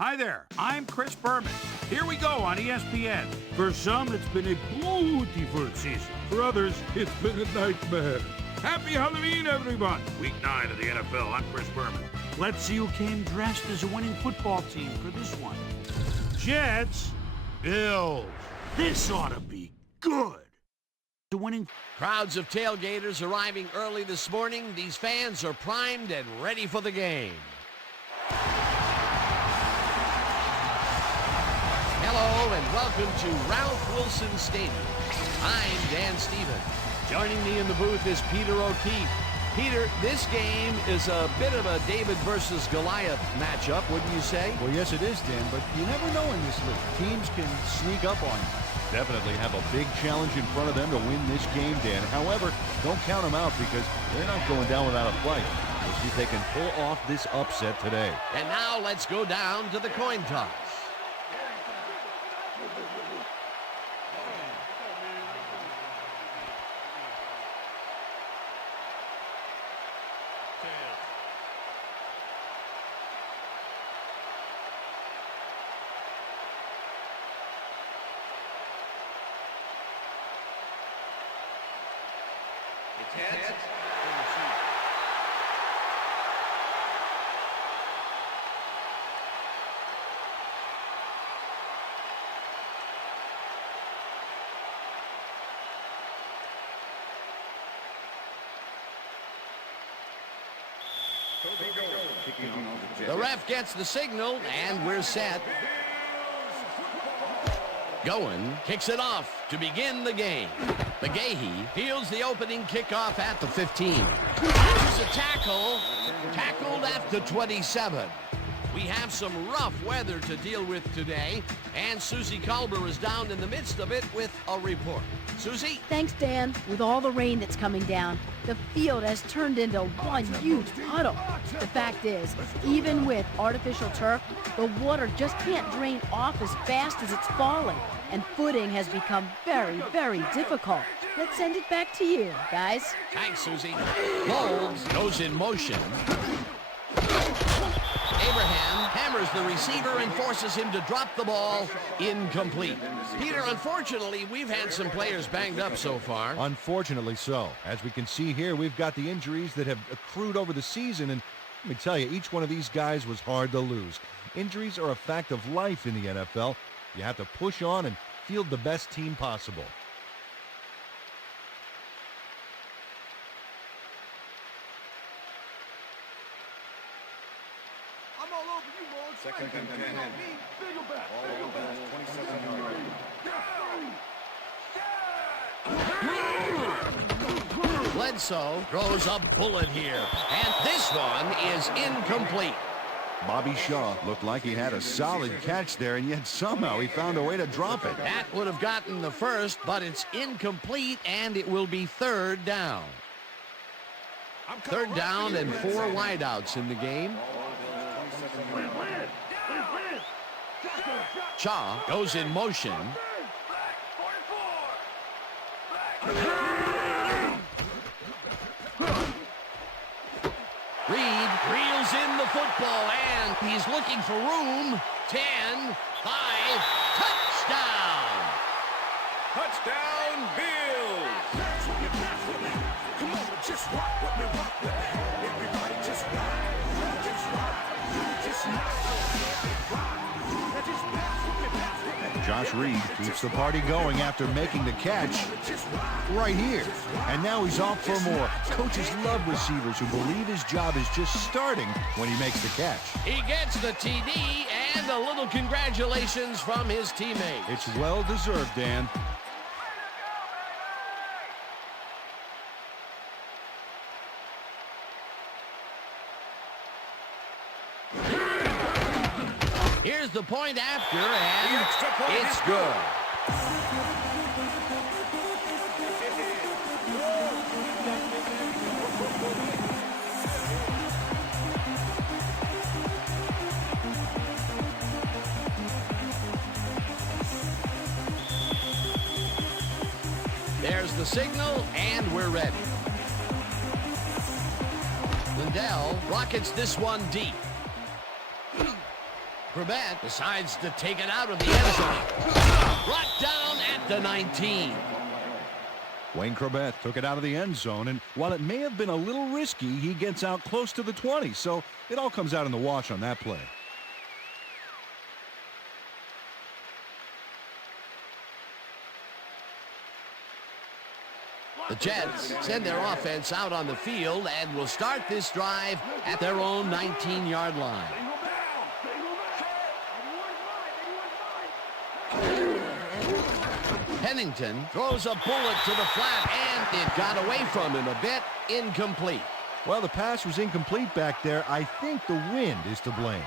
Hi there, I'm Chris Berman. Here we go on ESPN. For some, it's been a beautiful season. For others, it's been a nightmare. Happy Halloween, everyone. Week 9 of the NFL, I'm Chris Berman. Let's see who came dressed as a winning football team for this one. Jets, Bills. This ought to be good. The winning... Crowds of tailgaters arriving early this morning. These fans are primed and ready for the game. Hello and welcome to Ralph Wilson Stadium. I'm Dan Stevens. Joining me in the booth is Peter O'Keefe. Peter, this game is a bit of a David versus Goliath matchup, wouldn't you say? Well, yes, it is, Dan, but you never know in this league. Teams can sneak up on you. Definitely have a big challenge in front of them to win this game, Dan. However, don't count them out because they're not going down without a fight. We'll see if they can pull off this upset today. And now let's go down to the coin toss. The ref gets the signal, and we're set. Goin kicks it off to begin the game. McGahee fields the opening kickoff at the 15. Here's a tackle. Tackled at the 27. We have some rough weather to deal with today, and Susie Culber is down in the midst of it with a report. Susie? Thanks, Dan. With all the rain that's coming down, the field has turned into one huge puddle. The fact is, even with artificial turf, the water just can't drain off as fast as it's falling, and footing has become very, very difficult. Let's send it back to you, guys. Thanks, Susie. Bowles goes in motion. Abraham hammers the receiver and forces him to drop the ball. Incomplete. Peter, unfortunately, we've had some players banged up so far. Unfortunately so. As we can see here, we've got the injuries that have accrued over the season, and let me tell you, each one of these guys was hard to lose. Injuries are a fact of life in the NFL. You have to push on and field the best team possible. Second and 10. Ball over 27 yards. Bledsoe throws a bullet here, and this one is incomplete. Bobby Shaw looked like he had a solid catch there, and yet somehow he found a way to drop it. That would have gotten the first, but it's incomplete, and it will be third down. Third down and 4 wideouts in the game. Shaw goes in motion. Reed reels in the football, and he's looking for room. 10, 5, touchdown! Touchdown, Bills! Come on, just rock with me, rock with me. Everybody just rock. Just rock. Just rock. Josh Reed keeps the party going after making the catch right here. And now he's off for more. Coaches love receivers who believe his job is just starting when he makes the catch. He gets the TD and a little congratulations from his teammates. It's well deserved, Dan. Here's the point after, and it's good. There's the signal, and we're ready. Lindell rockets this one deep. Corbett decides to take it out of the end zone. Brought down at the 19. Wayne Corbett took it out of the end zone, and while it may have been a little risky, he gets out close to the 20, so it all comes out in the wash on that play. The Jets send their offense out on the field and will start this drive at their own 19-yard line. Pennington throws a bullet to the flat, and it got away from him a bit. Incomplete. Well, the pass was incomplete back there. I think the wind is to blame.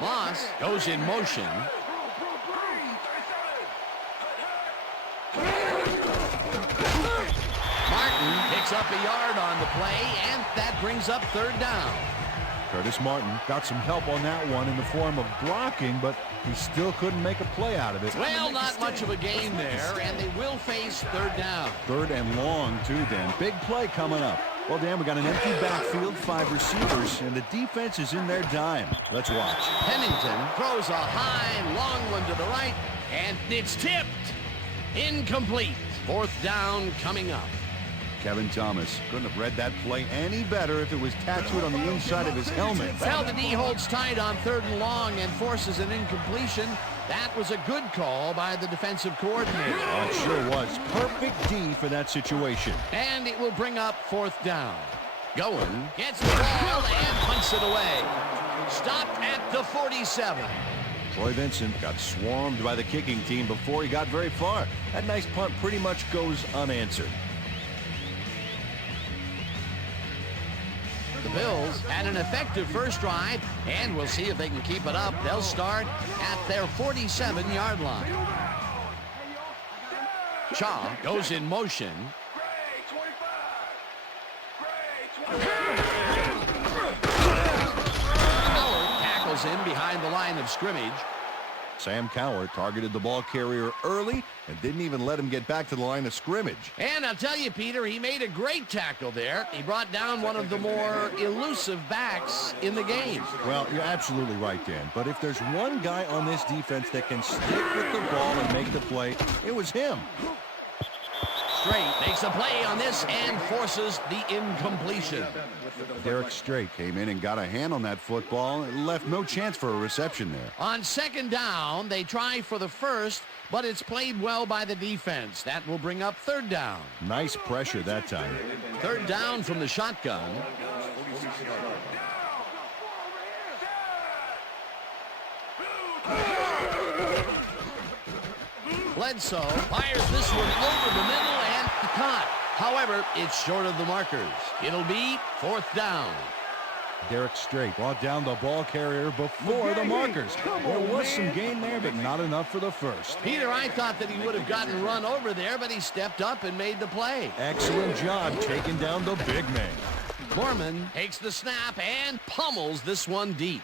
Moss goes in motion. Martin picks up a yard on the play, and that brings up third down. Curtis Martin got some help on that one in the form of blocking, but he still couldn't make a play out of it. Well, not much of a gain there, and they will face third down. Third and long, too, Dan. Big play coming up. Well, Dan, we got an empty backfield, 5 receivers, and the defense is in their dime. Let's watch. Pennington throws a high, long one to the right, and it's tipped. Incomplete. Fourth down coming up. Kevin Thomas couldn't have read that play any better if it was tattooed on the inside of his helmet. Well, the D holds tight on third and long and forces an incompletion. That was a good call by the defensive coordinator. Oh, it sure was. Perfect D for that situation. And it will bring up fourth down. Going, gets the ball and punts it away. Stopped at the 47. Troy Vincent got swarmed by the kicking team before he got very far. That nice punt pretty much goes unanswered. The Bills had an effective first drive, and we'll see if they can keep it up. They'll start at their 47-yard line. Shaw goes in motion. Howard tackles him behind the line of scrimmage. Sam Cowher targeted the ball carrier early and didn't even let him get back to the line of scrimmage. And I'll tell you, Peter, he made a great tackle there. He brought down one of the more elusive backs in the game. Well, you're absolutely right, Dan. But if there's one guy on this defense that can stick with the ball and make the play, it was him. Strait makes a play on this and forces the incompletion. Derek Strait came in and got a hand on that football and left no chance for a reception there. On second down, they try for the first, but it's played well by the defense. That will bring up third down. Nice pressure that time. Third down from the shotgun. Bledsoe fires this one over the middle and caught. However, it's short of the markers. It'll be fourth down. Derek Strait brought down the ball carrier before the markers. There was some gain there, but not enough for the first. Peter, I thought that he would have gotten run over there, but he stepped up and made the play. Excellent job taking down the big man. Mormon takes the snap and pummels this one deep.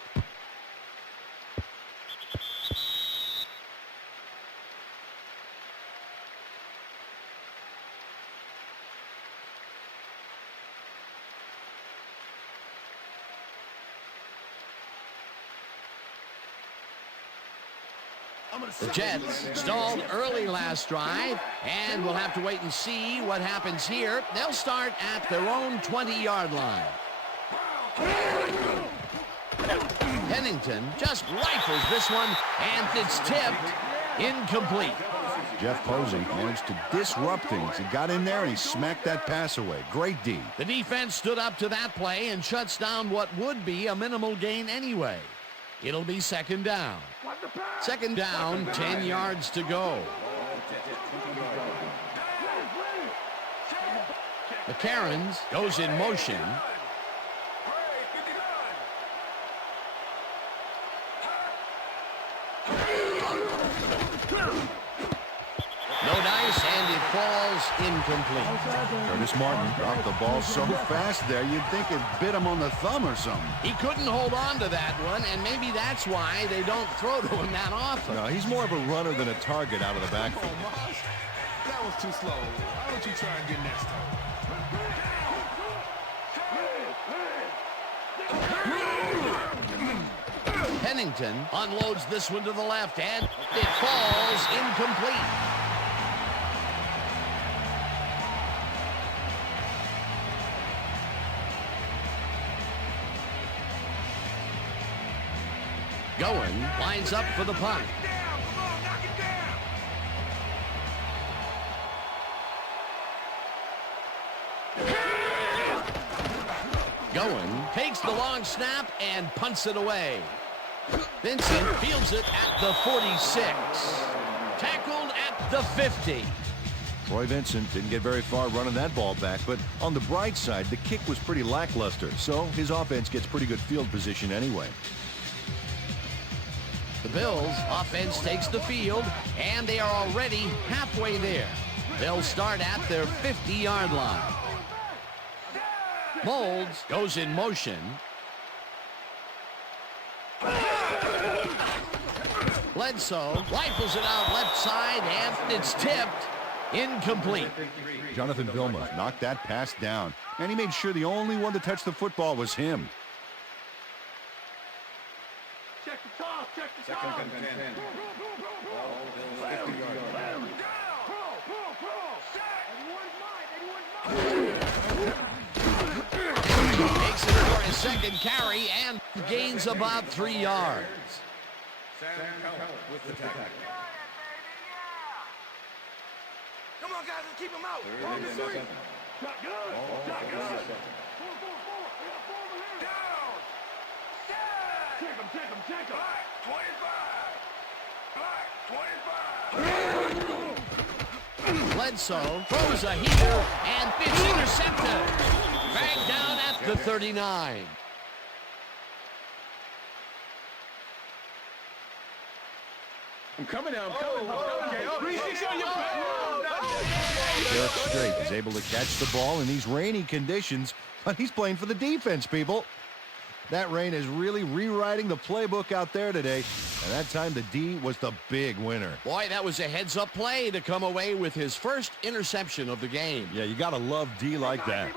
The Jets stalled early last drive, and we'll have to wait and see what happens here. They'll start at their own 20-yard line. Pennington just rifles this one, and it's tipped incomplete. Jeff Posey managed to disrupt things. He got in there and he smacked that pass away. Great D. The defense stood up to that play and shuts down what would be a minimal gain anyway. It'll be second down. Second down, 10 yards to go. McCarron goes in motion. No dice, and it falls incomplete. Curtis Martin dropped the ball so fast there, you'd think it bit him on the thumb or something. He couldn't hold on to that one, and maybe that's why they don't throw to him that often. No, he's more of a runner than a target out of the backfield. Come on, Moss. That was too slow. Why don't you try and get next time? Pennington unloads this one to the left, and it falls incomplete. Going, lines up for the punt. Down, come on, knock it down. Going, takes the long snap and punts it away. Vincent fields it at the 46. Tackled at the 50. Troy Vincent didn't get very far running that ball back, but on the bright side, the kick was pretty lackluster, so his offense gets pretty good field position anyway. The Bills' offense takes the field, and they are already halfway there. They'll start at their 50-yard line. Molds goes in motion. Bledsoe rifles it out left side, and it's tipped. Incomplete. Jonathan Vilma knocked that pass down, and he made sure the only one to touch the football was him. Check the toss, check the toss. Second and 10. Takes it for his second carry and gains about 3 yards. Sam Cowell with the tackle. Come on, guys, let's keep him out. 1-3. Shotgun. Shotgun. 4-4-4. Down. Check him, check him, check him. 25. Bledsoe throws a heater, and it's intercepted. Back down at the 39. I'm coming now. I'm coming. Derek Strait is able to catch the ball in these rainy conditions, but he's playing for the defense, people. That rain is really rewriting the playbook out there today, and that time the D was the big winner. Boy, that was a heads-up play to come away with his first interception of the game. Yeah, you got to love D like that.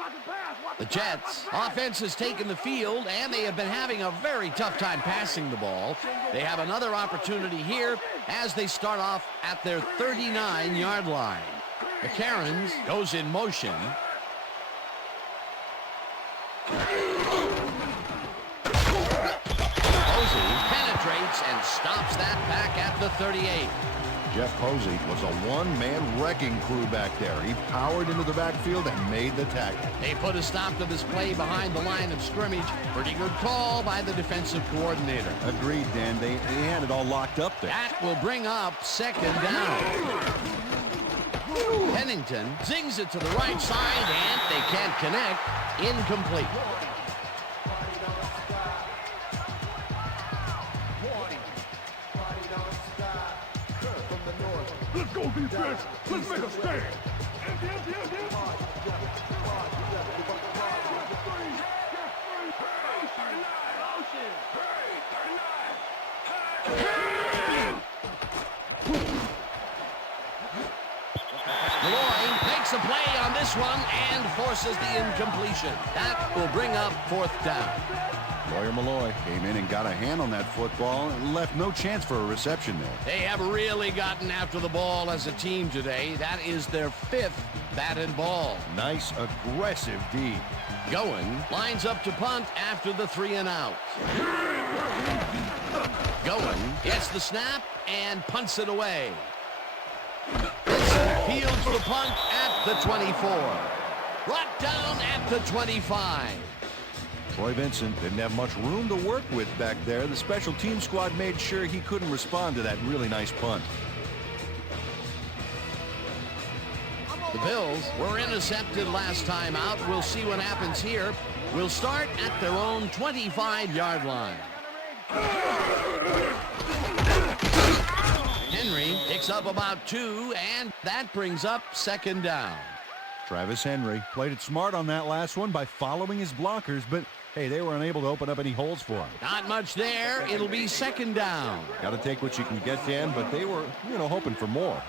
The Jets' offense has taken the field, and they have been having a very tough time passing the ball. They have another opportunity here as they start off at their 39-yard line. McCarron goes in motion. Posey penetrates and stops that back at the 38. Jeff Posey was a one-man wrecking crew back there. He powered into the backfield and made the tackle. They put a stop to this play behind the line of scrimmage. Pretty good call by the defensive coordinator. Agreed, Dan. They had it all locked up there. That will bring up second down. Pennington zings it to the right side, and they can't connect. Incomplete. Let's go defense. Let's make a stand. Malloy makes a play on this one and forces the incompletion. That will bring up fourth down. Lawyer Malloy came in and got a hand on that football and left no chance for a reception there. They have really gotten after the ball as a team today. That is their fifth batted ball. Nice, aggressive D. Going lines up to punt after the 3 and out. Going gets the snap and punts it away. Fields the punt at the 24. Brought down at the 25. Troy Vincent didn't have much room to work with back there. The special team squad made sure he couldn't respond to that really nice punt. The Bills were intercepted last time out. We'll see what happens here. We'll start at their own 25-yard line. Henry picks up about 2, and that brings up second down. Travis Henry played it smart on that last one by following his blockers, but hey, they were unable to open up any holes for him. Not much there. It'll be second down. Got to take what you can get, Dan, but they were, hoping for more.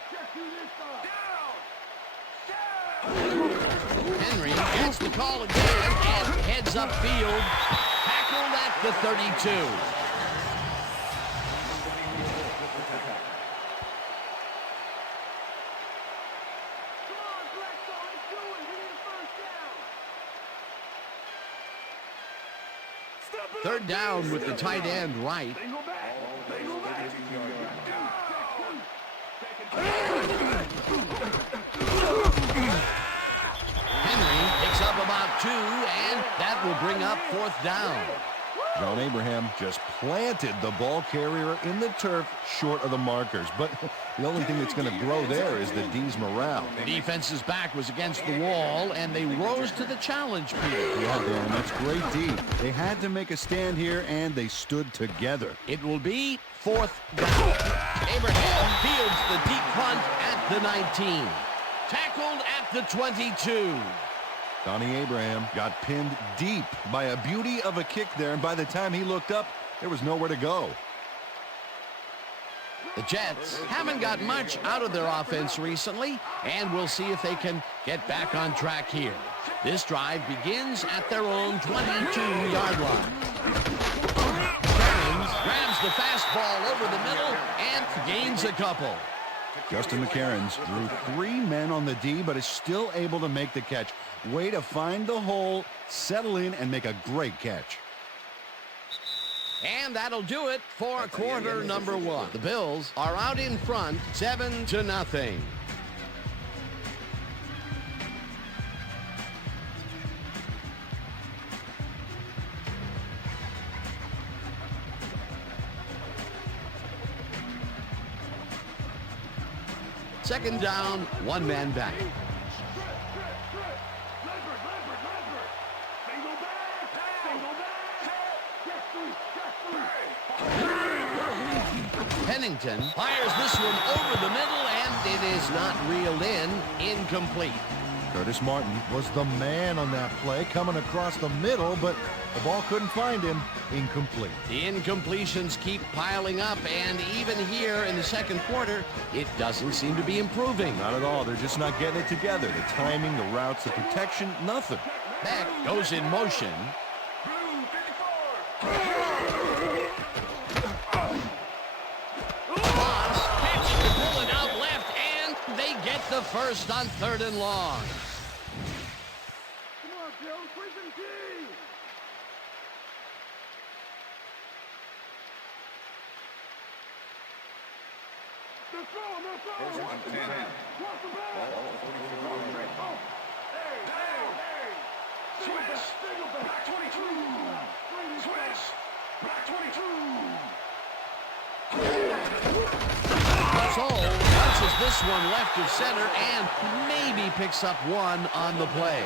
Henry gets the call again and heads upfield. Tackled at the 32. Third down with the tight end right. Henry picks up about 2, and that will bring up fourth down. John Abraham just planted the ball carrier in the turf short of the markers. But the only thing that's going to grow there is the D's morale. The defense's back was against the wall, and they rose to the challenge, Peter. Yeah, Dan, that's great D. They had to make a stand here, and they stood together. It will be fourth down. Abraham fields the deep punt at the 19. Tackled at the 22. Donnie Abraham got pinned deep by a beauty of a kick there, and by the time he looked up, there was nowhere to go. The Jets haven't got much out of their offense recently, and we'll see if they can get back on track here. This drive begins at their own 22-yard line. Cairns grabs the fastball over the middle and gains a couple. Justin McCairns drew 3 men on the D, but is still able to make the catch. Way to find the hole, settle in, and make a great catch. And that'll do it for quarter number 1. The Bills are out in front, 7-0. Second down, 1 man back. Pennington fires this one over the middle, and it is not reeled in. Incomplete. Curtis Martin was the man on that play, coming across the middle, but the ball couldn't find him. Incomplete. The incompletions keep piling up, and even here in the second quarter, it doesn't seem to be improving. Not at all. They're just not getting it together. The timing, the routes, the protection, nothing. Beck goes in motion. Moss catching the bullet out left, and they get the first on 3rd and long. Come on, Joe. Prison key. They're throwing. First and 10. Cross the back. Switch. Back 22. Switch. Back 22. Soul punches this one left of center and maybe picks up 1 on the play.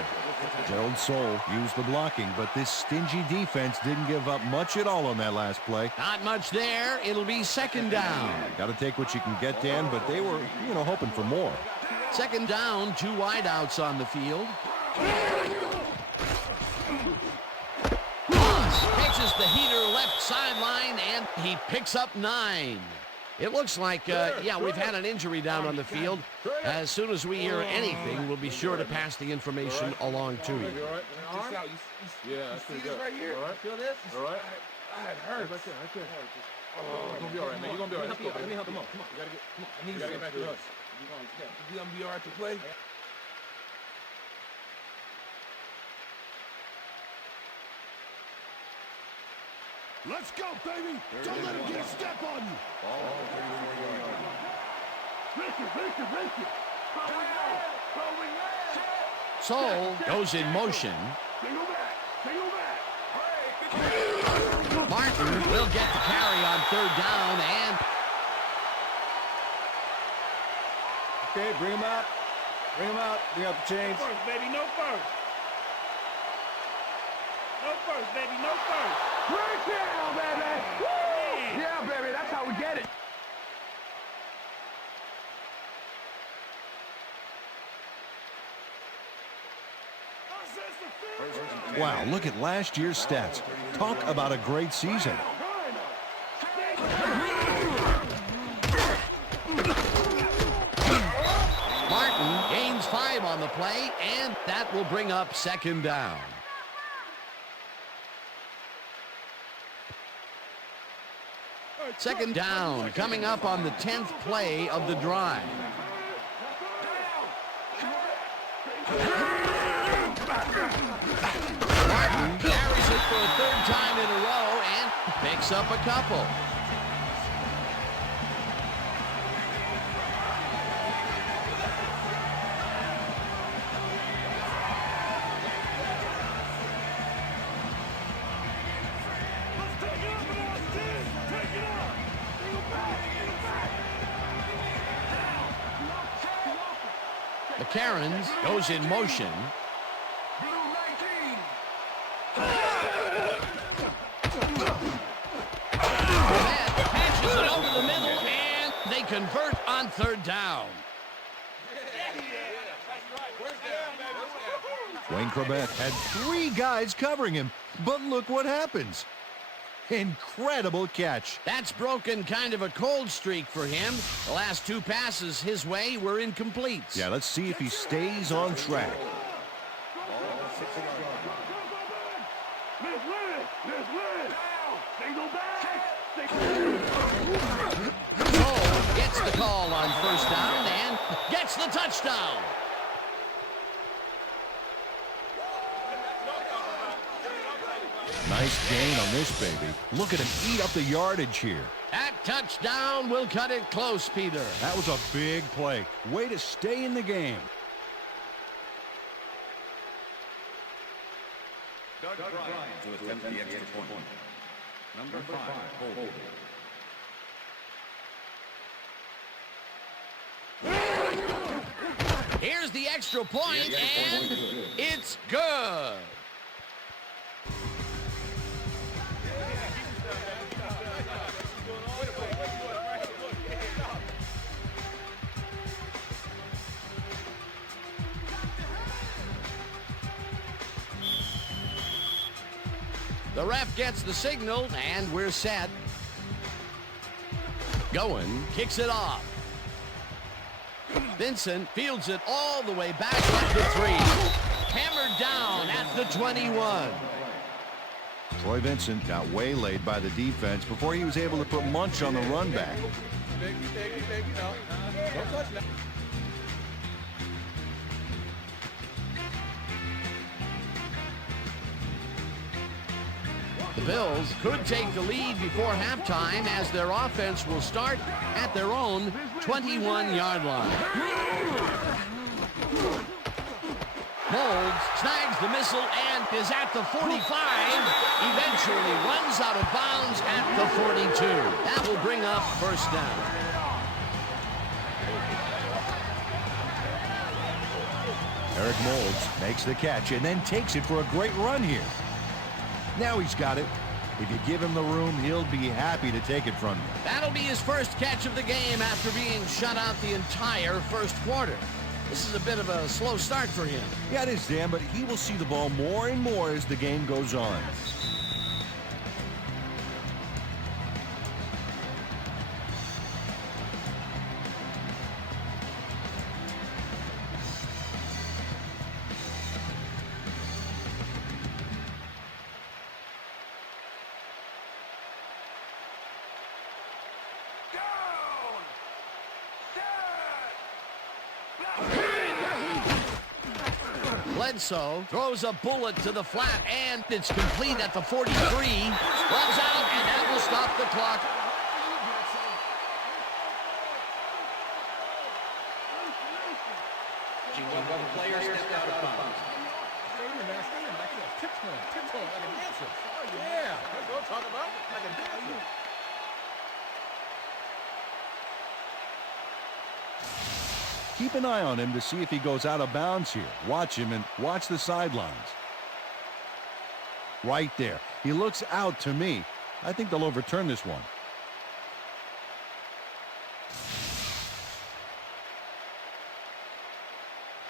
Gerald Soule used the blocking, but this stingy defense didn't give up much at all on that last play. Not much there. It'll be second down. Got to take what you can get, Dan, but they were, hoping for more. Second down, 2 wideouts on the field. Moss catches the heater left sideline, and he picks up 9. It looks like, we've had an injury down on the field. As soon as we hear anything, we'll be sure to pass the information along to you. Yeah, that's pretty good. Right here. All right. Feel this? All right. It hurts. Right there. Oh, you're gonna be all right, man. You're gonna be all right. Let's go, baby. Come on. You gotta get. Come on. I need you to get back to us. You're gonna be all right to play. Let's go, baby! Don't let him get a step on you! Race it! Soule goes in motion. Single back! Martin will get the carry on 3rd down, and Okay, bring him out. Bring out the chains. First, baby, no first! No first, baby, no first! Breakdown, baby! Woo! Yeah, baby, that's how we get it! Wow, look at last year's stats. Talk about a great season. Martin gains 5 on the play, and that will bring up second down. Second down coming up on the 10th play of the drive. Martin carries it for a 3rd time in a row and picks up a couple. McCarron goes in motion. Patches it over the middle, and they convert on 3rd down. Wayne Corbett had 3 guys covering him, but look what happens. Incredible catch. That's broken kind of a cold streak for him. The last 2 passes his way were incomplete. Yeah, let's see if he stays on track. Cole gets the call on 1st down and gets the touchdown. Nice gain on this baby. Look at him eat up the yardage here. That touchdown will cut it close, Peter. That was a big play. Way to stay in the game. Doug Bryant to attempt the extra point. Number 5, holding. Here's the extra point, and it's good. The ref gets the signal, and we're set. Goin kicks it off. Vincent fields it all the way back at the 3. Hammered down at the 21. Troy Vincent got waylaid by the defense before he was able to put Munch on the run back. The Bills could take the lead before halftime as their offense will start at their own 21-yard line. Moulds snags the missile and is at the 45. Eventually runs out of bounds at the 42. That will bring up 1st down. Eric Moulds makes the catch and then takes it for a great run here. Now he's got it. If you give him the room, he'll be happy to take it from you. That'll be his first catch of the game after being shut out the entire 1st quarter. This is a bit of a slow start for him. Yeah, it is, Dan, but he will see the ball more and more as the game goes on. Bledsoe throws a bullet to the flat, and it's complete at the 43. Runs out, and that will stop the clock. Player stepped out of bounds. Tiptoeing like a dancer. Oh, yeah. That's what I'm talking about. Like a dancer. Keep an eye on him to see if he goes out of bounds here. Watch him and watch the sidelines. Right there. He looks out to me. I think they'll overturn this one.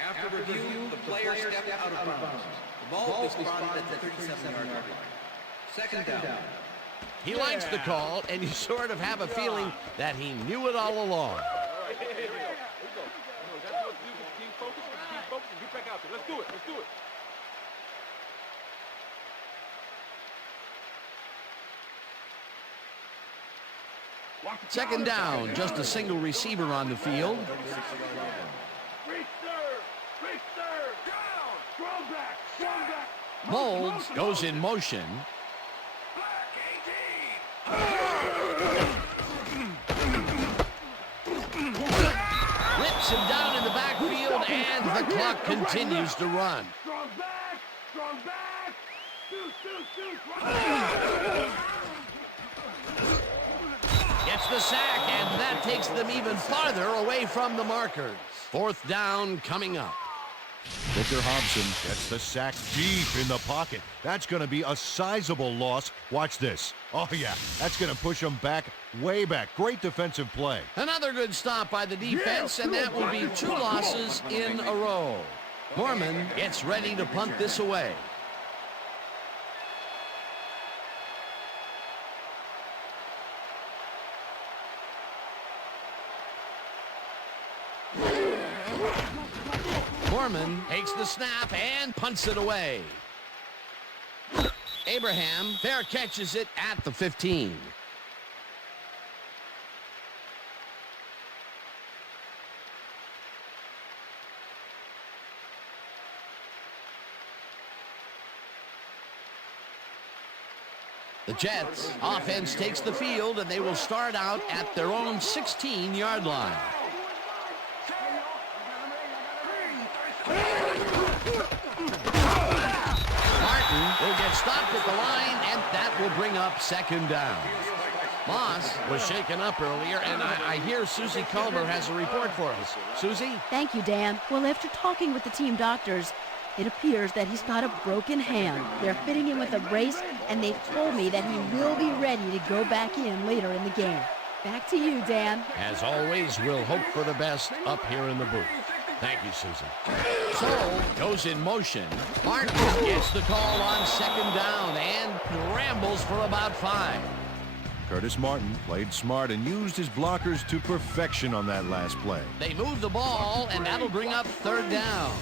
After review, the player stepped out of bounds. The ball was spotted at the 37-yard line. Second down. He likes the call, and you sort of have a feeling that he knew it all along. Keep focusing. Get back out there. Let's do it. Second down, just a single receiver on the field. Molds goes in motion. Flips him down in the backfield, and the clock continues to run. Strong back. Gets the sack, and that takes them even farther away from the markers. Fourth down coming up. Victor Hobson gets the sack deep in the pocket. That's going to be a sizable loss. Watch this. Oh, yeah, that's going to push them back, way back. Great defensive play. Another good stop by the defense, and that will be 2 losses in a row. Mormon gets ready to punt this away. Mormon takes the snap and punts it away. Abraham fair catches it at the 15. The Jets offense takes the field, and they will start out at their own 16-yard line. Martin will get stopped at the line, and that will bring up second down. Moss was shaken up earlier, and I hear Susie Culver has a report for us. Susie? Thank you, Dan. Well, after talking with the team doctors, it appears that he's got a broken hand. They're fitting him with a brace, and they've told me that he will be ready to go back in later in the game. Back to you, Dan. As always, we'll hope for the best up here in the booth. Thank you, Susan. So goes in motion. Martin gets the call on second down and rambles for about 5. Curtis Martin played smart and used his blockers to perfection on that last play. They move the ball, and that'll bring up third down.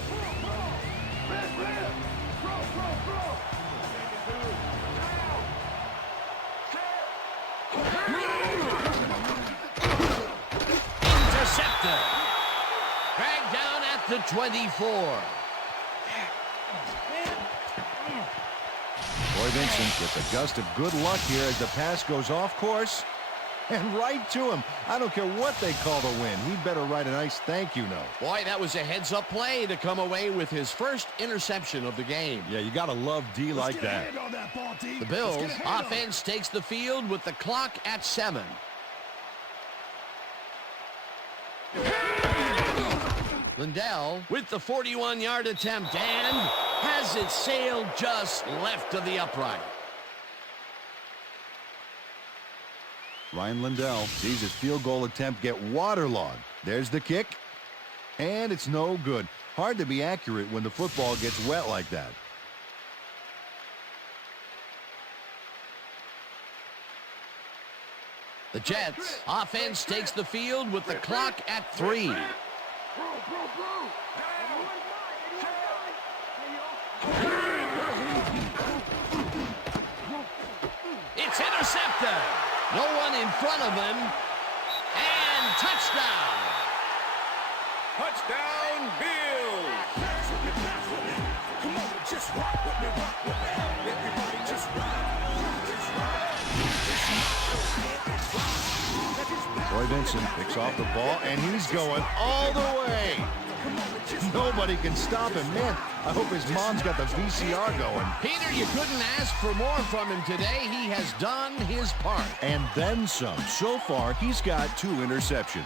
Intercepted. Dragged down at the 24. Troy Vincent gets a gust of good luck here as the pass goes off course and right to him. I don't care what they call the win. He'd better write a nice thank you note. Boy, that was a heads-up play to come away with his first interception of the game. Yeah, you got to love D like that. The Bills offense takes the field with the clock at 7. Lindell with the 41-yard attempt and has it sailed just left of the upright. Ryan Lindell sees his field goal attempt get waterlogged. There's the kick, and it's no good. Hard to be accurate when the football gets wet like that. The Jets offense takes the field with the clock at 3. It's intercepted. No one in front of him. And touchdown. Touchdown, Bills. Come on, just rock with me, rock with me. Everybody just rock. Troy Vincent picks off the ball, and he's going all the way. Nobody can stop him. Man, I hope his mom's got the VCR going. Peter, you couldn't ask for more from him today. He has done his part. And then some. So far, he's got 2 interceptions.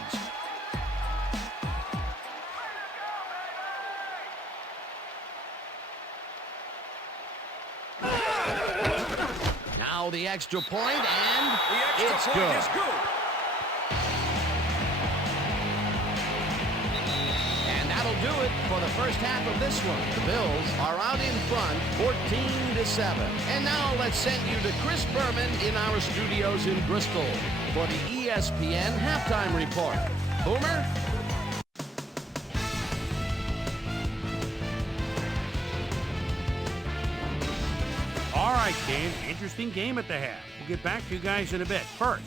Now the extra point, and it's good. And That'll do it for the first half of this one. The Bills are out in front, 14-7. And now let's send you to Chris Berman in our studios in Bristol for the ESPN Halftime Report. Boomer? All right, Kane, interesting game at the half. We'll get back to you guys in a bit. First,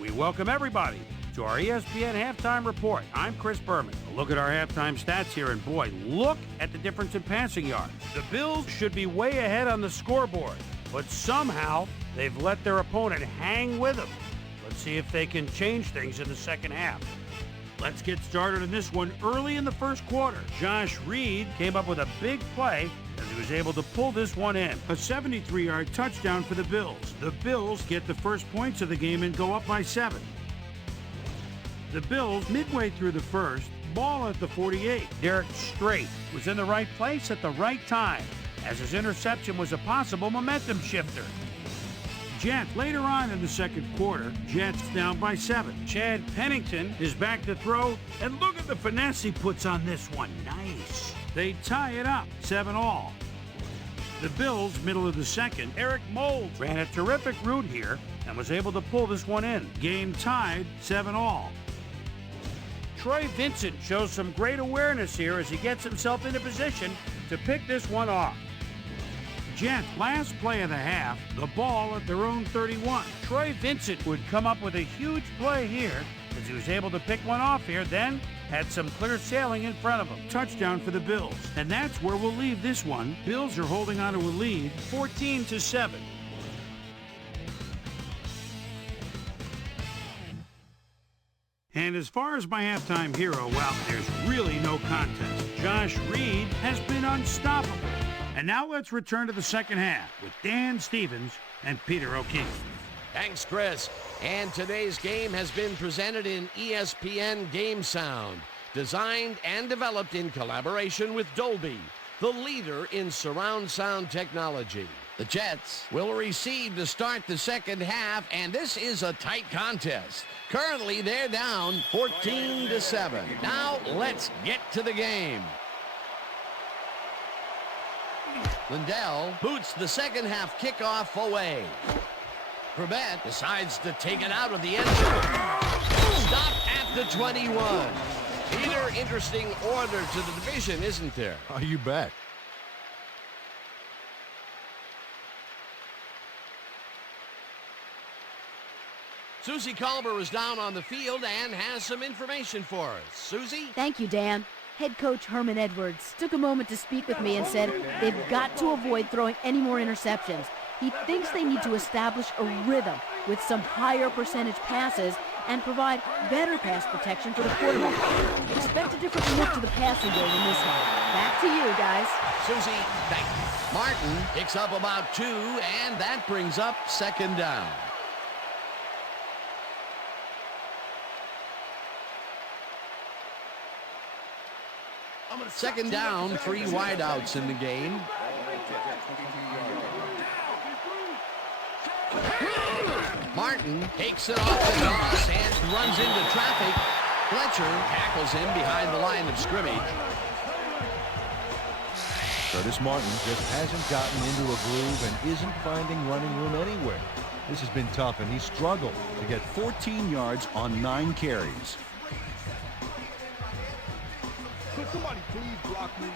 we welcome everybody to our ESPN Halftime Report. I'm Chris Berman. A look at our halftime stats here, and boy, look at the difference in passing yards. The Bills should be way ahead on the scoreboard, but somehow they've let their opponent hang with them. Let's see if they can change things in the second half. Let's get started in this one early in the first quarter. Josh Reed came up with a big play as he was able to pull this one in. A 73-yard touchdown for the Bills. The Bills get the first points of the game and go up by 7. The Bills, midway through the first, ball at the 48. Derek Strait was in the right place at the right time, as his interception was a possible momentum shifter. Jets, later on in the second quarter, Jets down by 7. Chad Pennington is back to throw, and look at the finesse he puts on this one. Nice. They tie it up, 7-all. The Bills, middle of the second, Eric Mould ran a terrific route here and was able to pull this one in. Game tied, 7-all. Troy Vincent shows some great awareness here as he gets himself into position to pick this one off. Jets, last play of the half, the ball at their own 31. Troy Vincent would come up with a huge play here as he was able to pick one off here, then had some clear sailing in front of him. Touchdown for the Bills. And that's where we'll leave this one. Bills are holding on to a lead, 14-7. And as far as my halftime hero, well, there's really no contest. Josh Reed has been unstoppable. And now let's return to the second half with Dan Stevens and Peter O'Keefe. Thanks, Chris. And today's game has been presented in ESPN Game Sound, designed and developed in collaboration with Dolby, the leader in surround sound technology. The Jets will receive to start the second half, and this is a tight contest. Currently, they're down 14-7. Now, let's get to the game. Lindell boots the second half kickoff away. Corbett decides to take it out of the end zone. Stop at the 21. Peter, interesting order to the division, isn't there? Oh, you bet. Susie Colbert is down on the field and has some information for us. Susie? Thank you, Dan. Head coach Herman Edwards took a moment to speak with me and said they've got to avoid throwing any more interceptions. He thinks they need to establish a rhythm with some higher percentage passes and provide better pass protection for the quarterback. Expect a different look to the passing game in this one. Back to you, guys. Susie, thank you. Martin picks up about 2, and that brings up second down. Second down, 3 wideouts in the game. Martin takes it off the toss and runs into traffic. Fletcher tackles him behind the line of scrimmage. Curtis Martin just hasn't gotten into a groove and isn't finding running room anywhere. This has been tough, and he struggled to get 14 yards on 9 carries. Could somebody please block me?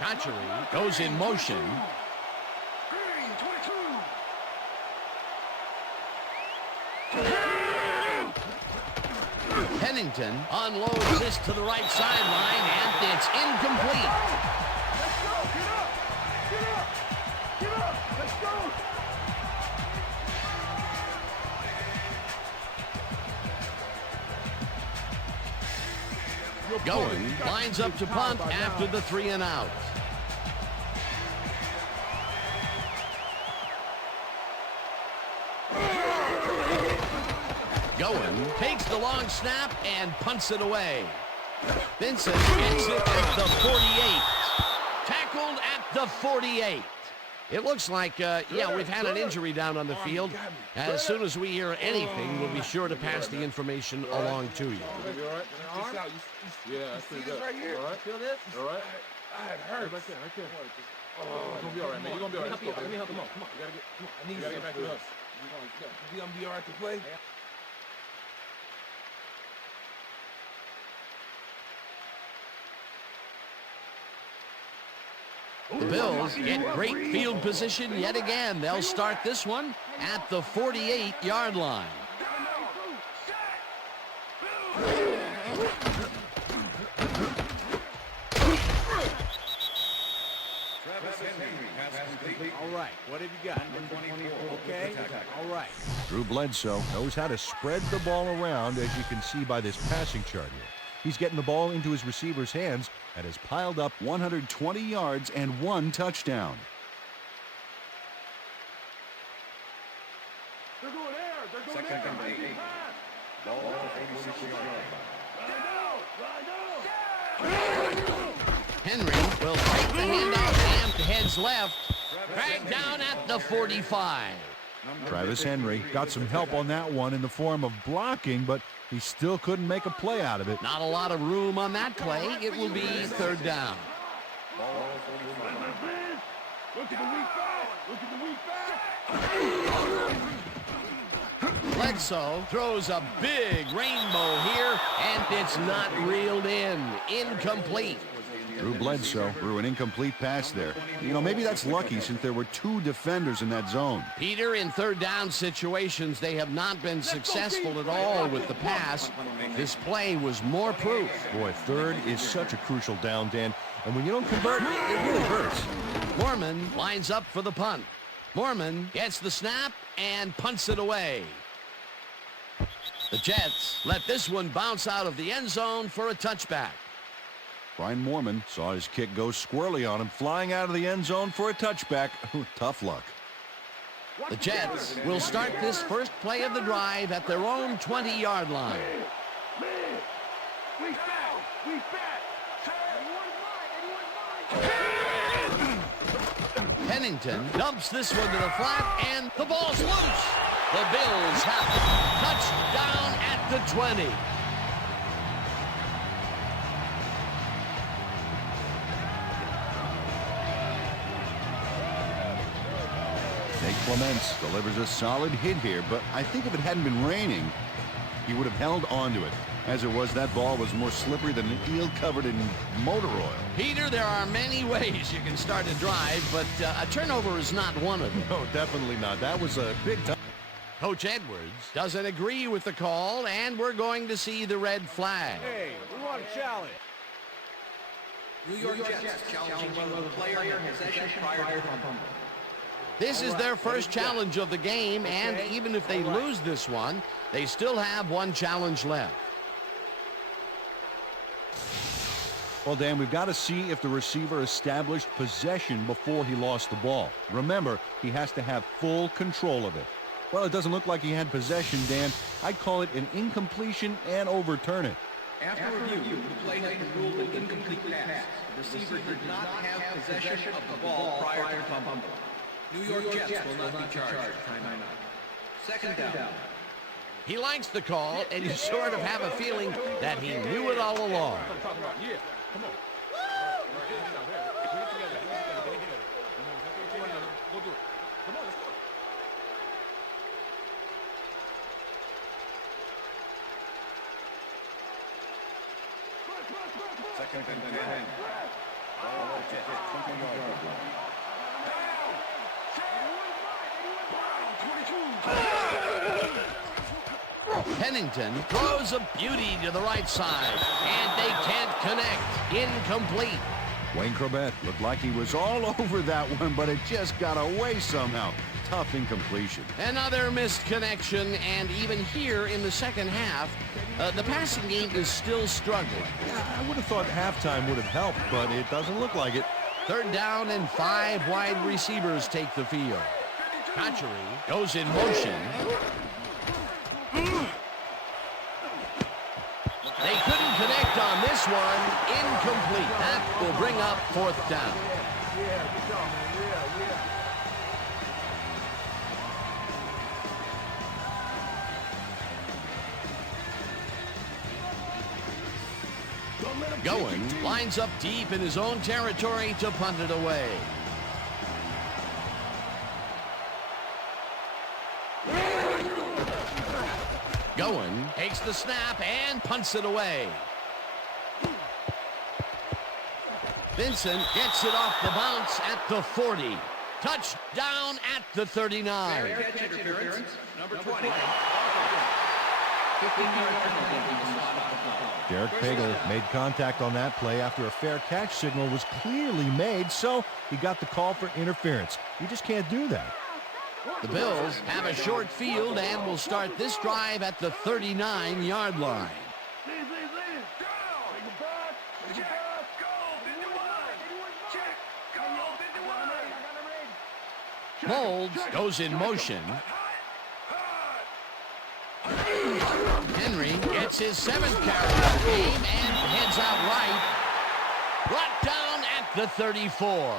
Conchery goes in motion. Pennington unloads this to the right sideline, and it's incomplete. Let's go! Get up! Get up! Get up! Let's go! Going lines up to punt after the 3 and out. Going takes the long snap and punts it away. Vincent gets it at the 48. Tackled at the 48. It looks like, yeah, we've had an injury down on the field. As soon as we hear anything, we'll be sure to pass the information along to you. Yeah, that's pretty good. Right here. All right. Feel this? All right. It hurts. Right there. It's gonna be all right, man. You're gonna be all right. Let me help you. Come on. You gotta get back to us. You're gonna be all right to play. The Bills get great field position yet again. They'll start this one at the 48-yard line. All right, what have you got? Okay, all right. Drew Bledsoe knows how to spread the ball around, as you can see by this passing chart here. He's getting the ball into his receiver's hands and has piled up 120 yards and 1 touchdown. They're going there. They're going there. Second and 8. Ball 86 yards. Henry will take the handoff and heads left. Dragged down at the 45. Travis Henry got some help on that one in the form of blocking, but he still couldn't make a play out of it. Not a lot of room on that play. It will be 3rd down. Look at the weak back. Look at the weak back. Bledsoe throws a big rainbow here, and it's not reeled in. Incomplete. Drew Bledsoe threw an incomplete pass there. You know, maybe that's lucky since there were 2 defenders in that zone. Peter, in 3rd down situations, they have not been successful at all with the pass. This play was more proof. Boy, 3rd is such a crucial down, Dan. And when you don't convert, it really hurts. Mormon lines up for the punt. Mormon gets the snap and punts it away. The Jets let this one bounce out of the end zone for a touchback. Brian Mormon saw his kick go squirrely on him, flying out of the end zone for a touchback. Tough luck. The Jets will start this first play of the drive at their own 20-yard line. Pennington dumps this one to the flat, and the ball's loose. The Bills have it. Touchdown at the 20. Nate Clements delivers a solid hit here, but I think if it hadn't been raining, he would have held onto it. As it was, that ball was more slippery than an eel covered in motor oil. Peter, there are many ways you can start a drive, but a turnover is not one of them. No, definitely not. That was a big time. Coach Edwards doesn't agree with the call, and we're going to see the red flag. Hey, we want a challenge. New York Jets challenging one player in possession prior to the fumble. This is their first challenge of the game, and even if they lose this one, they still have 1 challenge left. Well, Dan, we've got to see if the receiver established possession before he lost the ball. Remember, he has to have full control of it. Well, it doesn't look like he had possession, Dan. I'd call it an incompletion and overturn it. After review, the play has been ruled an incomplete pass. The receiver did not have possession of the ball prior to the fumble. New York Jets will not be charged. Timeout. Second down. He likes the call, and you sort of have a feeling that he knew it all along. Yeah, come on. Go do it. Come on, let's go. Second and 10. Ball Jets 20-yard line. Pennington throws a beauty to the right side, and they can't connect. Incomplete. Wayne Corbett looked like he was all over that one, but it just got away somehow. Tough incompletion. Another missed connection, and even here in the second half, the passing game is still struggling. I would have thought halftime would have helped, but it doesn't look like it. 3rd down and 5 wide receivers take the field. Hatchery goes in motion. They couldn't connect on this one. Incomplete. That will bring up 4th down. Goen lines up deep in his own territory to punt it away. Goen takes the snap and punts it away. Vincent gets it off the bounce at the 40. Touchdown at the 39. Fair catch interference, number 20. Derek Pagel made contact on that play after a fair catch signal was clearly made, so he got the call for interference. You just can't do that. The Bills have a short field and will start this drive at the 39-yard line. Molds goes in motion. Henry gets his 7th carry of the game and heads out right. Brought down at the 34.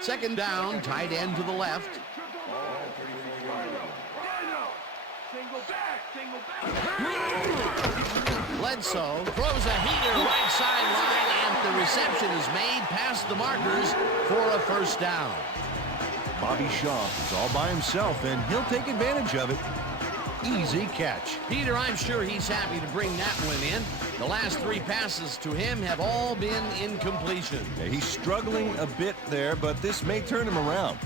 Second down, tight end to the left. Bledsoe throws a heater right sideline, and the reception is made past the markers for a first down. Bobby Shaw is all by himself, and he'll take advantage of it. Easy catch. Peter, I'm sure he's happy to bring that one in. The last 3 passes to him have all been incompletion. Yeah, he's struggling a bit there, but this may turn him around.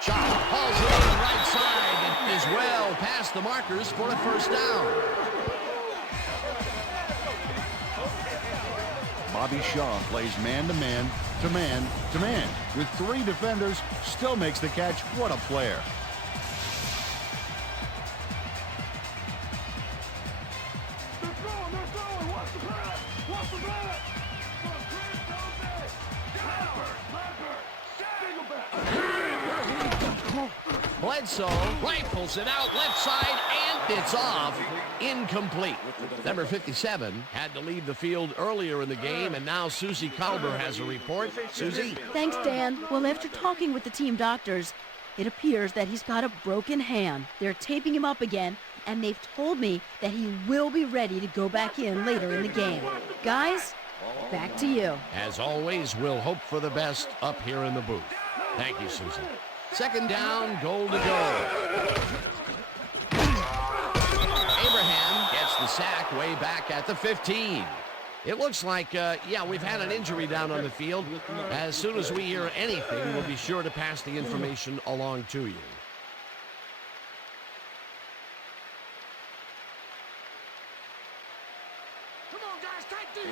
Shaw hauls it on the right side and is well past the markers for a first down. Bobby Shaw plays man-to-man, to man, to man. With 3 defenders, still makes the catch. What a player. Bledsoe rifles it out left side, and it's off. Incomplete. Number 57 had to leave the field earlier in the game, and now Susie Kalber has a report. Susie? Thanks, Dan. Well, after talking with the team doctors, it appears that he's got a broken hand. They're taping him up again, and they've told me that he will be ready to go back in later in the game. Guys, back to you. As always, we'll hope for the best up here in the booth. Thank you, Susie. Second down, goal to go. Abraham gets the sack way back at the 15. It looks like, we've had an injury down on the field. As soon as we hear anything, we'll be sure to pass the information along to you. Come on, guys, tight D.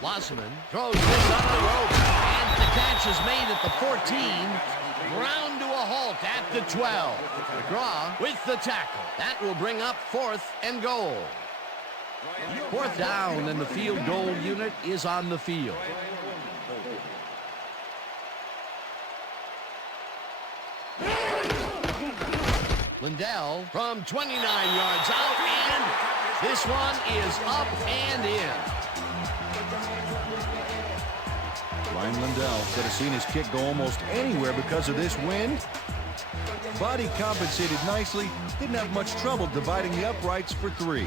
Wasserman throws this on the rope, and the catch is made at the 14. Ground to a halt at the 12. McGraw with the tackle. That will bring up 4th and goal. 4th down, and the field goal unit is on the field. Lindell from 29 yards out, and this one is up and in. Ryan Lindell could have seen his kick go almost anywhere because of this wind. But he compensated nicely. Didn't have much trouble dividing the uprights for 3.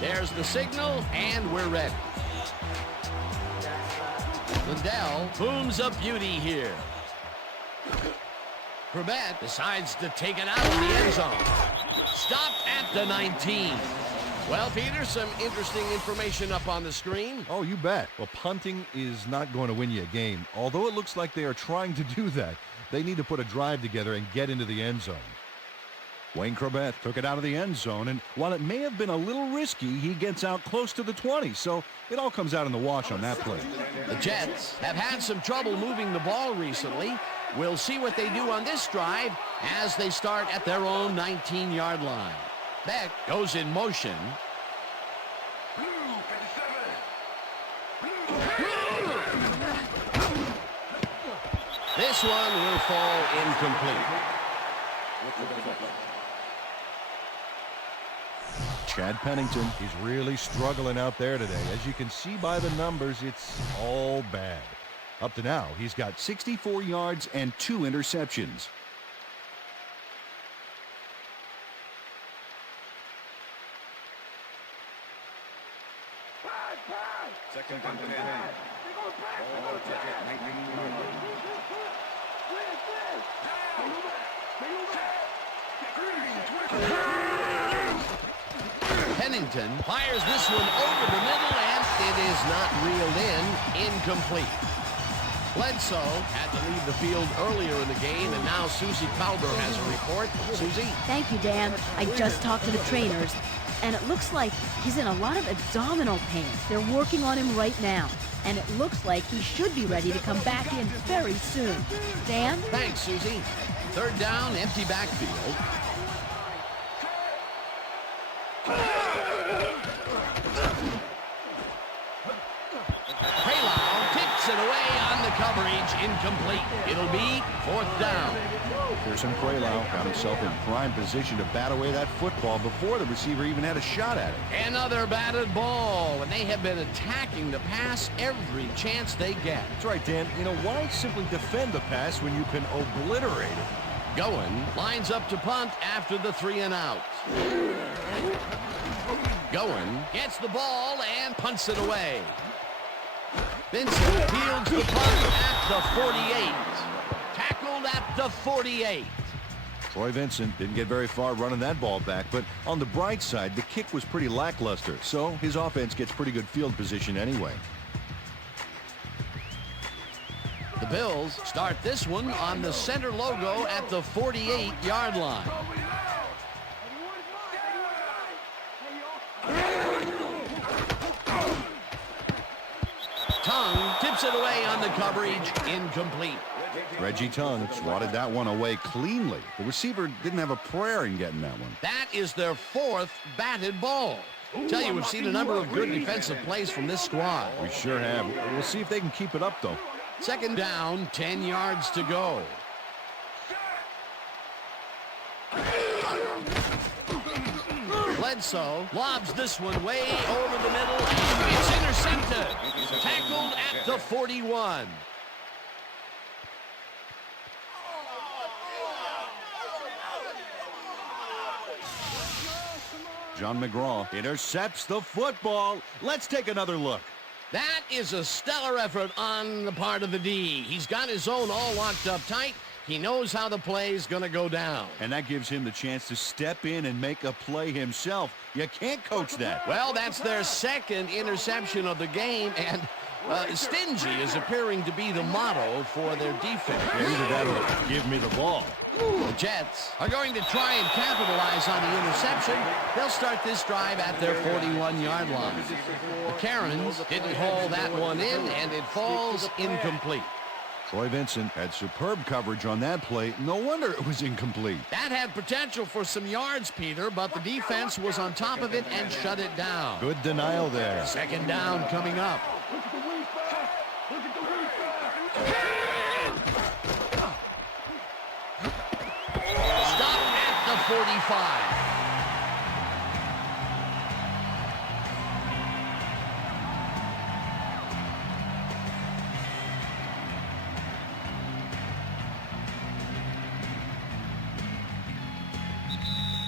There's the signal, and we're ready. Lindell booms a beauty here. Corbett decides to take it out of the end zone. Stopped at the 19. Well, Peter, some interesting information up on the screen. Oh, you bet. Well, punting is not going to win you a game. Although it looks like they are trying to do that, they need to put a drive together and get into the end zone. Wayne Corbett took it out of the end zone, and while it may have been a little risky, he gets out close to the 20, so it all comes out in the wash on that play. The Jets have had some trouble moving the ball recently, We'll see what they do on this drive as they start at their own 19-yard line. Beck goes in motion. This one will fall incomplete. Chad Pennington is really struggling out there today. As you can see by the numbers, it's all bad. Up to now, he's got 64 yards and 2 interceptions. Second and 10. Ball at the 19-yard line. Pennington fires this one over the middle, and it is not reeled in. Incomplete. Bledsoe had to leave the field earlier in the game, and now Susie Calder has a report. Susie? Thank you, Dan. I just talked to the trainers, and it looks like he's in a lot of abdominal pain. They're working on him right now, and it looks like he should be ready to come back in very soon. Dan? Thanks, Susie. Third down, empty backfield. Praylow tips it away on the coverage. Incomplete. It'll be fourth down. Pearson Praylow got himself in prime position to bat away that football before the receiver even had a shot at it. Another batted ball, and they have been attacking the pass every chance they get. That's right, Dan. You know, why simply defend the pass when you can obliterate it? Goen lines up to punt after the 3 and out. Goen gets the ball and punts it away. Vincent fields the punt at the 48. Tackled at the 48. Troy Vincent didn't get very far running that ball back, but on the bright side, the kick was pretty lackluster, so his offense gets pretty good field position anyway. The Bills start this one on the center logo at the 48-yard line. Tongue tips it away on the coverage. Incomplete. Reggie Tongue swatted that one away cleanly. The receiver didn't have a prayer in getting that one. That is their 4th batted ball. Tell you, we've seen a number of good defensive plays from this squad. We sure have. We'll see if they can keep it up, though. Second down, 10 yards to go. Bledsoe lobs this one way over the middle. It's intercepted. Tackled at the 41. John McGraw intercepts the football. Let's take another look. That is a stellar effort on the part of the D. He's got his zone all locked up tight. He knows how the play is going to go down. And that gives him the chance to step in and make a play himself. You can't coach that. Well, that's their 2nd interception of the game, and stingy is appearing to be the motto for their defense. Either that or give me the ball. The Jets are going to try and capitalize on the interception. They'll start this drive at their 41-yard line. The Karens didn't haul that one in, and it falls incomplete. Troy Vincent had superb coverage on that play. No wonder it was incomplete. That had potential for some yards, Peter, but the defense was on top of it and shut it down. Good denial there. Second down coming up. Stop at the 45.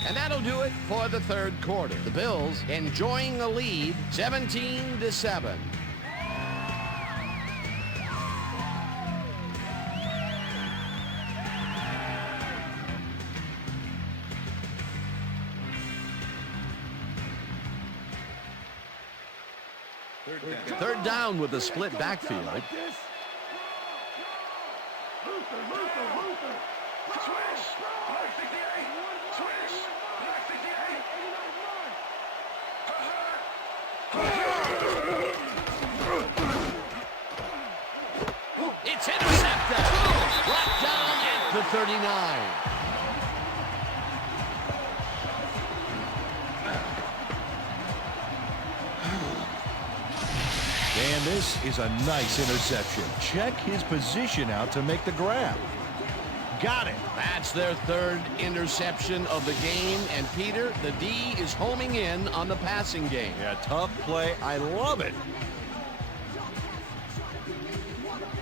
And that'll do it for the third quarter. The Bills enjoying a lead, 17-7. Third down with a split backfield. It's intercepted. Brought down the 39. And this is a nice interception. Check his position out to make the grab. Got it. That's their third interception of the game. And Peter, the D is homing in on the passing game. Yeah, tough play. I love it.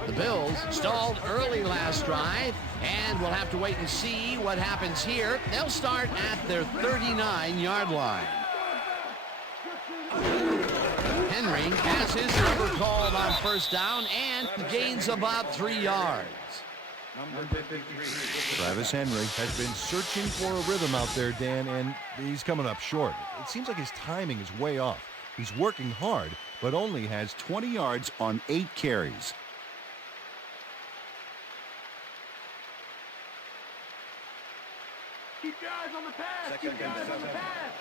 The Bills stalled early last drive, and we'll have to wait and see what happens here. They'll start at their 39-yard line. Henry has his number called on first down and gains about 3 yards. Travis Henry has been searching for a rhythm out there, Dan, and he's coming up short. It seems like his timing is way off. He's working hard, but only has 20 yards on 8 carries. Keep your eyes on the pass. Keep your eyes on the pass.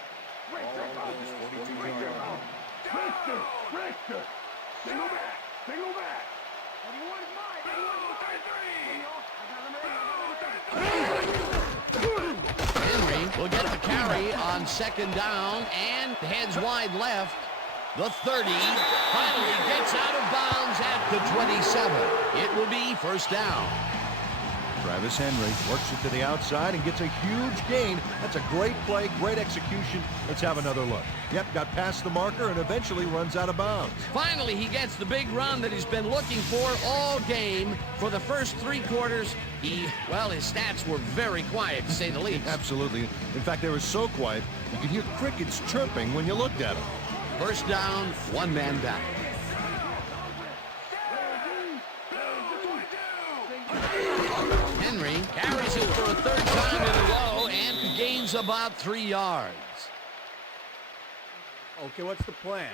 Richter. Single back. Single back. Everyone's mine. Henry will get the carry on second down and heads wide left. The 30 finally gets out of bounds at the 27. It will be first down. Travis Henry works it to the outside and gets a huge gain. That's a great play, great execution. Let's have another look. Yep, got past the marker and eventually runs out of bounds. Finally, he gets the big run that he's been looking for all game. For the first 3 quarters, his stats were very quiet, to say the least. Absolutely. In fact, they were so quiet, you could hear crickets chirping when you looked at them. First down, 1 man back. Henry carries it for a 3rd time in a row and gains about 3 yards. Okay, what's the plan?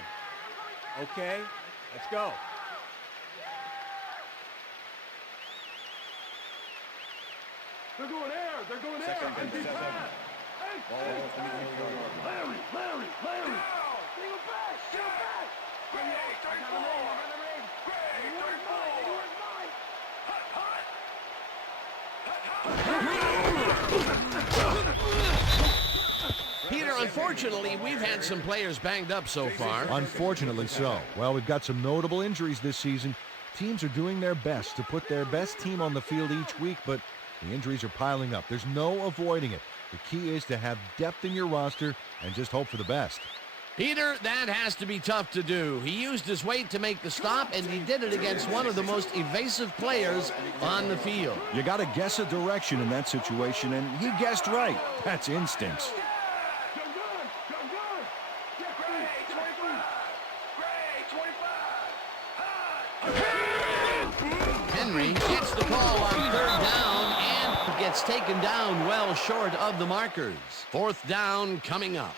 Okay, let's go. They're going air. They're going air. Second and 7. Ball from the 20-yard line. Larry. Single back. Peter, unfortunately, we've had some players banged up so far. Unfortunately so. Well, we've got some notable injuries this season. Teams are doing their best to put their best team on the field each week, but the injuries are piling up. There's no avoiding it. The key is to have depth in your roster and just hope for the best. Peter, that has to be tough to do. He used his weight to make the stop, and he did it against one of the most evasive players on the field. You got to guess a direction in that situation, and he guessed right. That's instincts. Henry gets the call on 3rd down and gets taken down well short of the markers. 4th down coming up.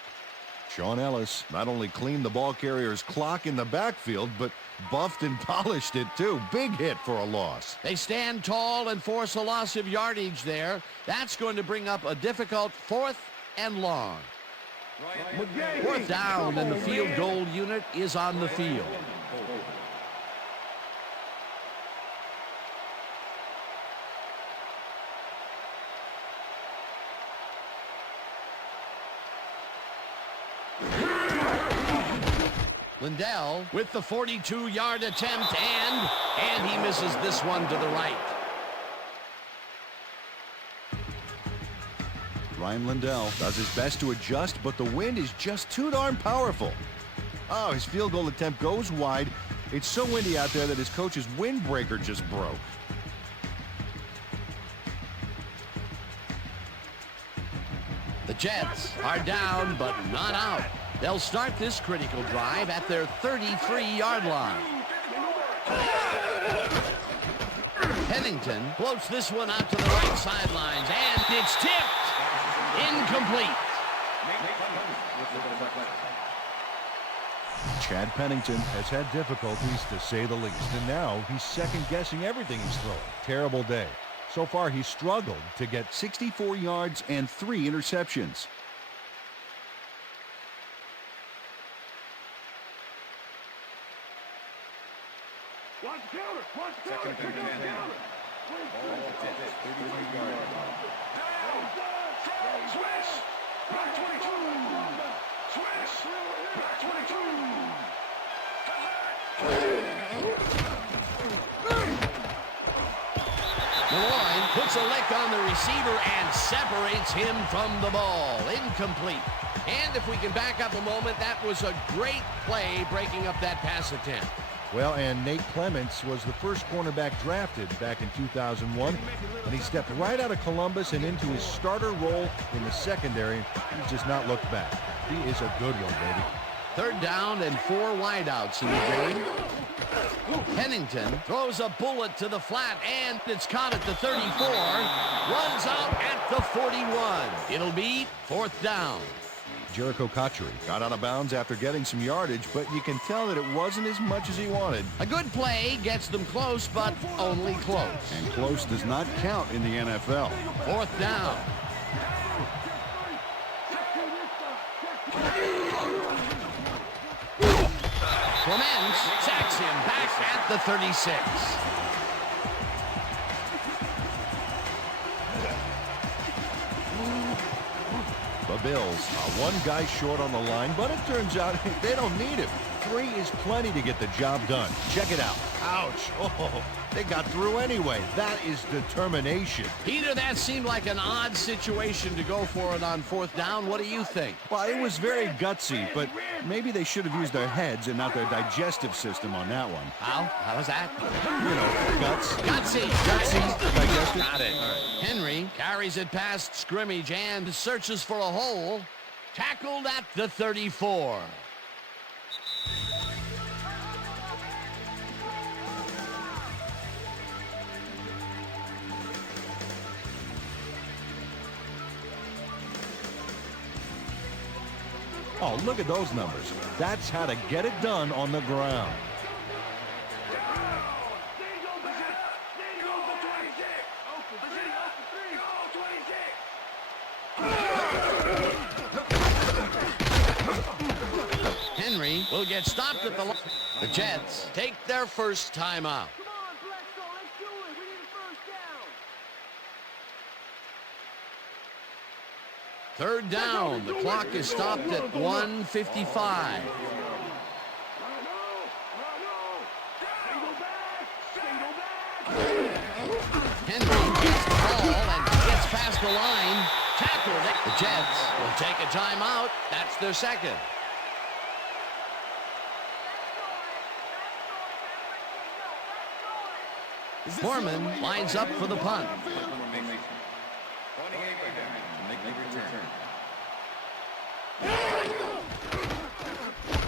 Sean Ellis not only cleaned the ball carrier's clock in the backfield, but buffed and polished it too. Big hit for a loss. They stand tall and force a loss of yardage there. That's going to bring up a difficult 4th and long. 4th down, and the field goal unit is on the field. Lindell with the 42-yard attempt, and he misses this one to the right. Ryan Lindell does his best to adjust, but the wind is just too darn powerful. Oh, his field goal attempt goes wide. It's so windy out there that his coach's windbreaker just broke. The Jets are down, but not out. They'll start this critical drive at their 33-yard line. Pennington floats this one out to the right sidelines, and it's tipped. Incomplete. Chad Pennington has had difficulties, to say the least, and now he's second-guessing everything he's throwing. Terrible day. So far, he's struggled to get 64 yards and 3 interceptions. Malloy puts a lick on the receiver and separates him from the ball. Incomplete. And if we can back up a moment, that was a great play breaking up that pass attempt. Well, and Nate Clements was the first cornerback drafted back in 2001, and he stepped right out of Columbus and into his starter role in the secondary. He's just not looked back. He is a good one, baby. Third down and 4 wideouts in the game. Pennington throws a bullet to the flat, and it's caught at the 34. Runs out at the 41. It'll be 4th down. Jericho Cotchery got out of bounds after getting some yardage, but you can tell that it wasn't as much as he wanted. A good play gets them close, but only close. And close does not count in the NFL. 4th down. Clements sacks him back at the 36. The Bills are one guy short on the line, but it turns out they don't need him. 3 is plenty to get the job done. Check it out. Ouch. Oh, they got through anyway. That is determination. Peter, that seemed like an odd situation to go for it on 4th down. What do you think? Well, it was very gutsy, but maybe they should have used their heads and not their digestive system on that one. How? How was that? You know, guts. Gutsy. Gutsy, digestive. Got it. Henry carries it past scrimmage and searches for a hole. Tackled at the 34. Oh, look at those numbers. That's how to get it done on the ground. Henry will get stopped at the line. The Jets take their first timeout. Third down. The clock is stopped at 1:55. Henry gets the ball and gets past the line. Tackled. The Jets will take a timeout. That's their second. Mormon lines up for the punt.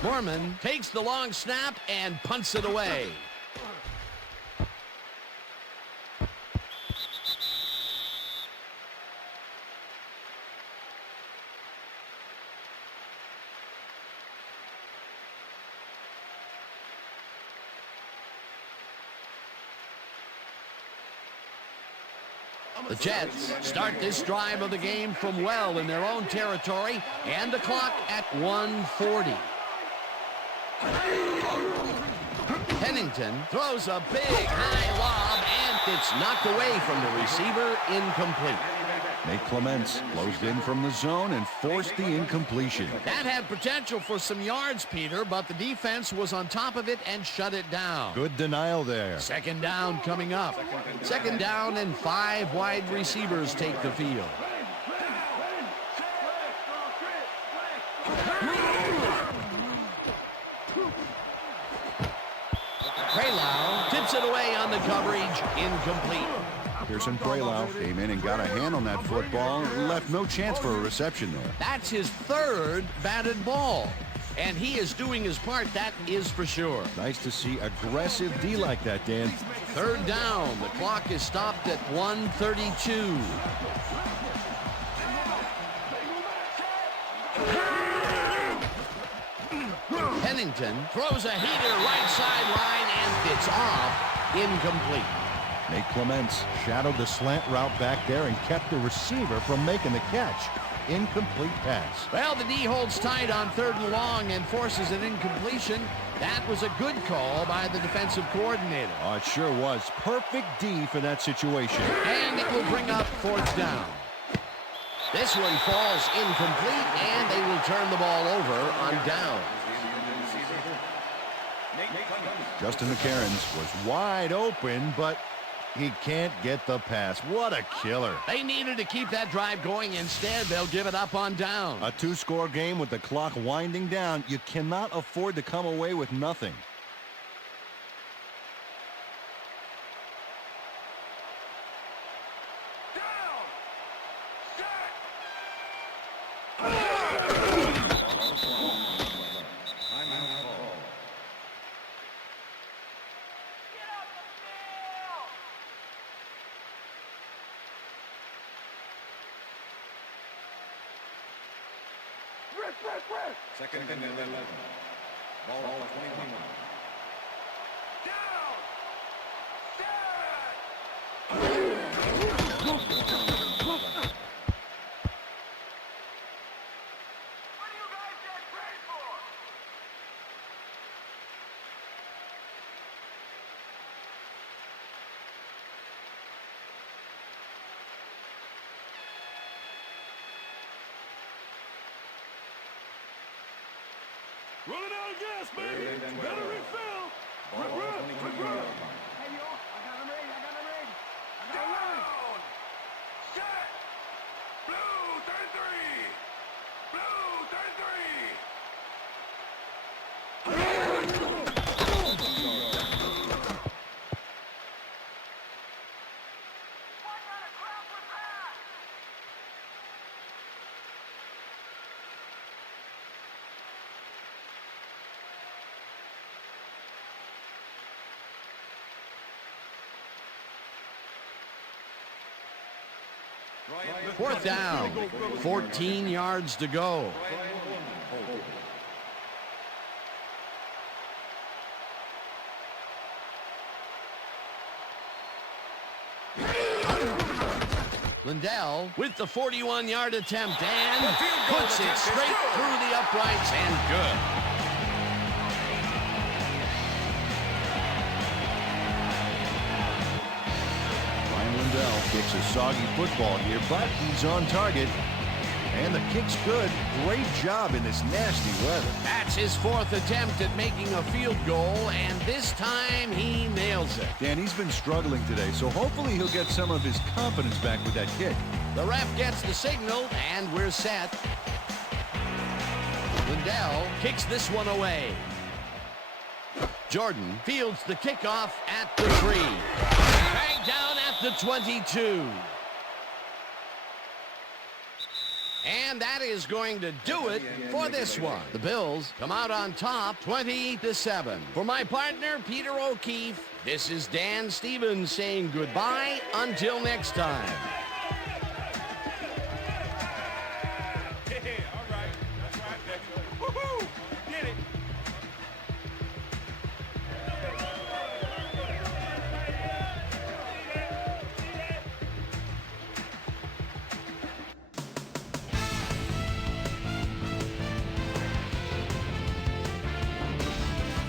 Mormon takes the long snap and punts it away. The Jets start this drive of the game from well in their own territory, and the clock at 1:40. Pennington throws a big high lob, and it's knocked away from the receiver, incomplete. Nate Clements closed in from the zone and forced the incompletion. That had potential for some yards, Peter, but the defense was on top of it and shut it down. Good denial there. Second down coming up. Second down and 5 wide receivers take the field. Prelau tips it away on the coverage, incomplete. Pearson Prelau came in and got a hand on that football and left no chance for a reception there. That's his 3rd batted ball, and he is doing his part, that is for sure. Nice to see aggressive D like that, Dan. Third down. The clock is stopped at 1:32. Pennington throws a heater right sideline and it's off, incomplete. Nate Clements shadowed the slant route back there and kept the receiver from making the catch. incomplete pass. Well, the D holds tight on 3rd and long and forces an incompletion. That was a good call by the defensive coordinator. Oh, it sure was. Perfect D for that situation. And it will bring up 4th down. This one falls incomplete, and they will turn the ball over on down. Justin McCarons was wide open, but he can't get the pass. What a killer. They needed to keep that drive going. Instead, they'll give it up on down. A 2-score game with the clock winding down. You cannot afford to come away with nothing. Second and 11. Ball 21. Running out of gas, baby. Better refill. Ball 22. Hey, yo, I got him ready. Down. Set. Blue 33. Blue 33. Fourth down. 14 yards to go. Lindell with the 41-yard attempt and puts it straight through the uprights and good. Ryan Lindell kicks a soggy football here, but he's on target. And the kick's good. Great job in this nasty weather. That's his 4th attempt at making a field goal, and this time he nails it. Dan, he's been struggling today, so hopefully he'll get some of his confidence back with that kick. The ref gets the signal, and we're set. Lindell kicks this one away. Jordan fields the kickoff at the 3. Dragged down at the 22. And that is going to do it for this one. The Bills come out on top 20-7. For my partner, Peter O'Keefe, this is Dan Stevens saying goodbye until next time. All right. That's right. Woohoo! Did it.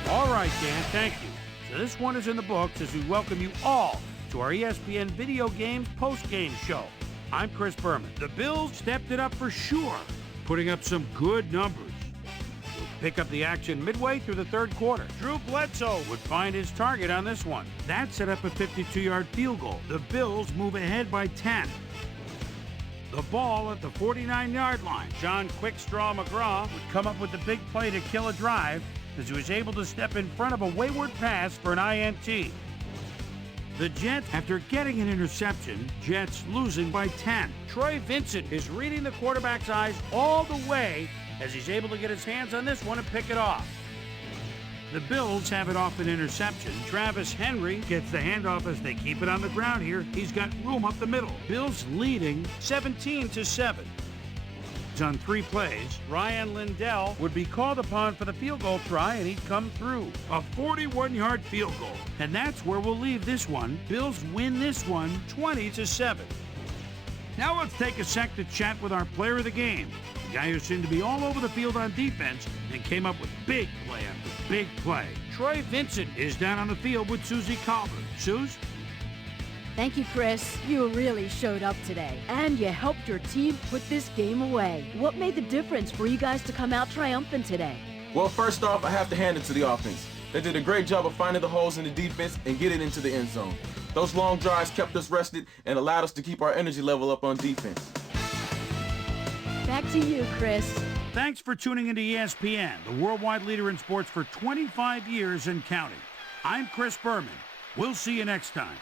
All right, Dan, thank you. So this one is in the books as we welcome you all to our ESPN Video Games post-game show. I'm Chris Berman. The Bills stepped it up for sure, putting up some good numbers. We'll pick up the action midway through the 3rd quarter. Drew Bledsoe would find his target on this one. That set up a 52-yard field goal. The Bills move ahead by 10. The ball at the 49-yard line. John Quickstraw McGraw would come up with the big play to kill a drive as he was able to step in front of a wayward pass for an INT. The Jets, after getting an interception, Jets losing by 10. Troy Vincent is reading the quarterback's eyes all the way as he's able to get his hands on this one and pick it off. The Bills have it off an interception. Travis Henry gets the handoff as they keep it on the ground here. He's got room up the middle. Bills leading 17-7. On 3 plays, Ryan Lindell would be called upon for the field goal try, and he'd come through. A 41-yard field goal. And that's where we'll leave this one. Bills win this one 20-7. Now let's take a sec to chat with our player of the game, the guy who seemed to be all over the field on defense and came up with big play after big play. Troy Vincent is down on the field with Susie Calvert. Suze? Thank you, Chris. You really showed up today, and you helped your team put this game away. What made the difference for you guys to come out triumphant today? Well, first off, I have to hand it to the offense. They did a great job of finding the holes in the defense and getting into the end zone. Those long drives kept us rested and allowed us to keep our energy level up on defense. Back to you, Chris. Thanks for tuning into ESPN, the worldwide leader in sports for 25 years and counting. I'm Chris Berman. We'll see you next time.